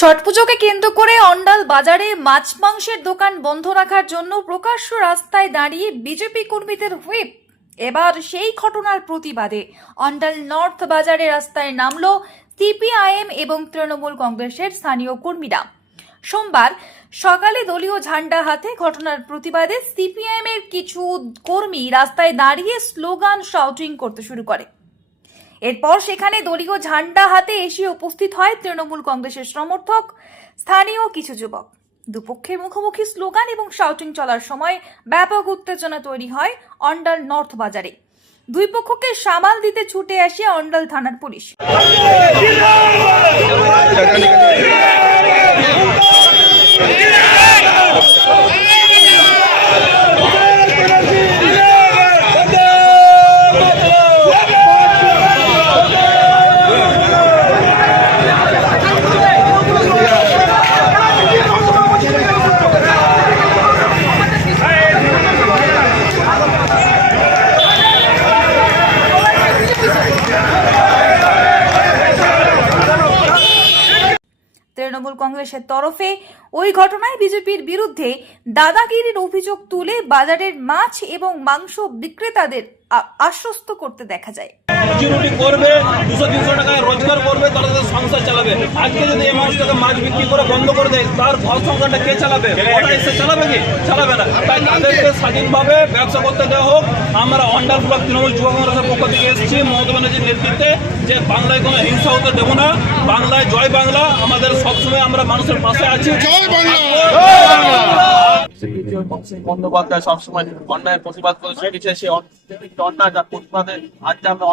ছট পুজোকে কেন্দ্র করে অন্ডাল বাজারে মাছ মাংসের দোকান বন্ধ রাখার জন্য প্রকাশ্য রাস্তায় দাঁড়িয়ে বিজেপি কর্মীদের হুইপ। এবার সেই ঘটনার প্রতিবাদে অন্ডাল নর্থ বাজারে রাস্তায় নামলো সিপিআইএম এবং তৃণমূল কংগ্রেসের স্থানীয় কর্মীরা। সোমবার সকালে দলীয় ঝান্ডা হাতে ঘটনার প্রতিবাদে সিপিআইএম এর কিছু কর্মী রাস্তায় দাঁড়িয়ে স্লোগান শাউটিং করতে শুরু করে। এরপর সেখানে দলীয় ঝান্ডা হাতে এসে উপস্থিত হয় তৃণমূল কংগ্রেসের সমর্থক, স্থানীয় কিছু যুবক। দুপক্ষের মুখোমুখি স্লোগান এবং শাউটিং চলার সময় ব্যাপক উত্তেজনা তৈরি হয় অন্ডাল নর্থ বাজারে। দুই পক্ষকে সামাল দিতে ছুটে আসে অন্ডাল থানার পুলিশ। Viva! তৃণমূল কংগ্রেসের তরফে ওই ঘটনায় বিজেপির বিরুদ্ধে দাদাগিরির অভিযোগ তুলে বাজারের মাছ এবং মাংস বিক্রেতাদের আশ্বস্ত করতে দেখা যায়। রুজি রুটি করবে দুশো তিনশো টাকা রোজগার করবে তারা তাদের সংসার চালাবে। আজকে যদি এই মানুষটাকে মাছ বিক্রি করে বন্ধ করে দেয় তার ঘর সংসারটা কে চালাবে? ওরা এসে চালাবে কি? চালাবে না। তাই তাদেরকে স্বাধীনভাবে ব্যবসা করতে দেওয়া হোক। আমরা অন্ডার ব্লক তৃণমূল যুব কংগ্রেসের পক্ষ থেকে এসেছি মমতা ব্যানার্জির নেতৃত্বে যে বাংলায় কোনো হিংসা হতে দেবো না। বাংলায় জয় বাংলা। আমাদের সবসময় আমরা মানুষের পাশে আছি। জয় বাংলা। বন্দ্যোপাধ্যায় সবসময় প্রতিবাদ অন্যায় তার প্রতিবাদে আজকে আমরা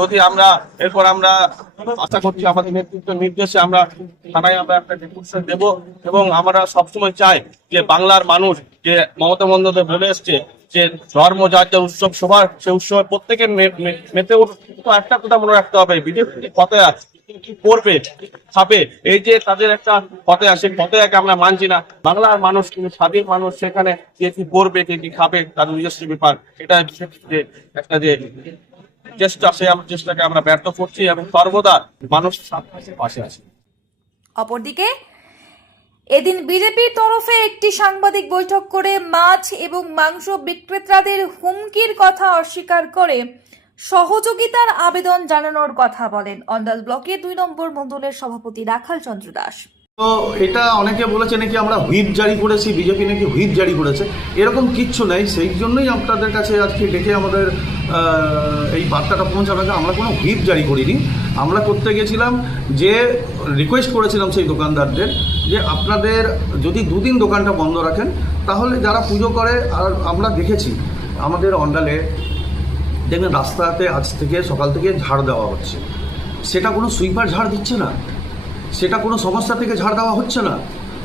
যদি আমরা, এরপর আমরা আশা করছি আমাদের নেতৃত্ব নির্দেশে আমরা থানায় আমরা একটা ডেপুটেশন দেব এবং আমরা সবসময় চাই যে বাংলার মানুষ, যে মমতা বন্দ্যোপাধ্যায় বলে এসছে যে ধর্ম যার উৎসব, সবার, সে উৎসবে প্রত্যেকের মেতে একটা কথা মনে রাখতে হবে, বিজেপি পথে আছে। কি এই যে তাদের একটা আমরা মানছি না। বাংলার মানুষ কিন্তু স্বাধীন মানুষ, সেখানে কে করবে কে কি খাবে, তার নিজস্ব ব্যাপার। এটা যে একটা যে চেষ্টা, সে আমার চেষ্টাকে আমরা ব্যর্থ করছি এবং সর্বদা মানুষ পাশে আছে। অপরদিকে, এদিন বিজেপির তরফে একটি সাংবাদিক বৈঠক করে মাছ এবং মাংস বিক্রেতাদের হুমকির কথা অস্বীকার করে সহযোগিতার আবেদন জানানোর কথা বলেন অন্ডাল ব্লকের দুই নম্বর মণ্ডলের সভাপতি রাখাল চন্দ্র দাস। তো এটা অনেকে বলেছে নাকি আমরা হুইপ জারি করেছি, বিজেপি নাকি হুইপ জারি করেছে। এরকম কিচ্ছু নেই, সেই জন্যই আপনাদের কাছে আজকে ডেকে আমাদের এই বার্তাটা পৌঁছানো যে আমরা কোনো হুইপ জারি করিনি। আমরা করতে গেছিলাম যে রিকোয়েস্ট করেছিলাম সেই দোকানদারদের যে আপনাদের যদি দুদিন দোকানটা বন্ধ রাখেন, তাহলে যারা পুজো করে, আর আমরা দেখেছি, আমাদের অন্ডালে দেখবেন রাস্তাতে আজ থেকে, সকাল থেকে ঝাড় দেওয়া হচ্ছে। সেটা কোনো সুইপার ঝাড় দিচ্ছে না। সেটা কোনো সমস্যা থেকে ঝাড় দেওয়া হচ্ছে না।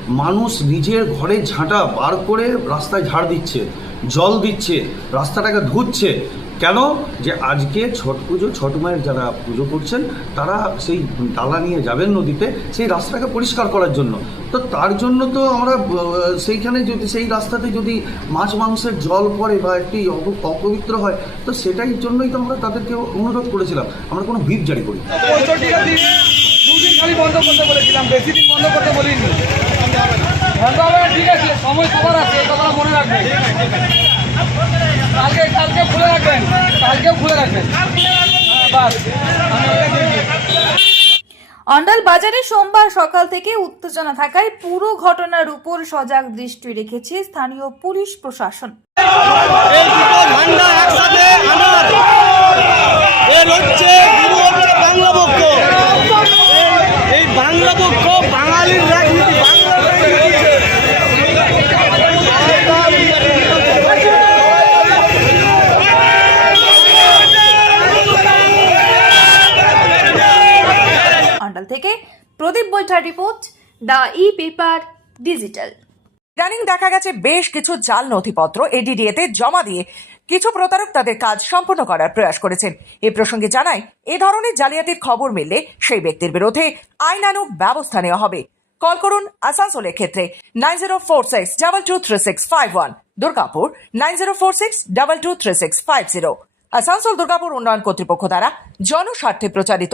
মানুষ নিজের ঘরে ঝাঁটা বার করে রাস্তায় ঝাড় দিচ্ছে, জল দিচ্ছে, রাস্তাটাকে ধুচ্ছে। কেন যে আজকে ছট পুজো, ছট মায়ের যারা পুজো করছেন, তারা সেই ডালা নিয়ে যাবেন নদীতে সেই রাস্তাকে পরিষ্কার করার জন্য। তো তার জন্য তো আমরা সেইখানে যদি, সেই রাস্তাতে যদি মাছ মাংসের জল পড়ে বা একটি অপ- অপবিত্র হয়, তো সেটাই জন্যই তো আমরা তাদেরকে অনুরোধ করেছিলাম। আমরা কোনো ভিড় জারি করি ঠিক আছে, সময় সবার আছে মনে রাখবেন। কালকে কালকে খুলে রাখবেন। কালকেও খুলে রাখবেন। হ্যাঁ, বাস। অন্ডাল বাজারে সোমবার সকাল থেকে উত্তেজনা থাকায় পুরো ঘটনার উপর সজাগ দৃষ্টি রেখেছে স্থানীয় পুলিশ প্রশাসন। হচ্ছে বাংলা পক্ষ এই- এই বাংলা পক্ষ বাঙালির রাজনীতি বাংলার রাজনীতি অন্ডাল থেকে Pradip report? The E paper digital. ইদানিং দেখা গেছে বেশ কিছু জাল নথিপত্র এডিডিএতে জমা দিয়ে কিছু প্রতারক তাদের কাজ সম্পন্ন করার প্রয়াস করেছেন। এ প্রসঙ্গে জানায়, এ ধরনের জালিয়াতির খবর মিললে সেই ব্যক্তির বিরুদ্ধে আইনানুগ ব্যবস্থা নেওয়া হবে। কল করুন আসানসোলের ক্ষেত্রে nine zero four six, double two three six five one, Durgapur nine zero four six, double two three six five zero. Asansol, Durgapur উন্নয়ন কর্তৃপক্ষ দ্বারা জনস্বার্থে প্রচারিত।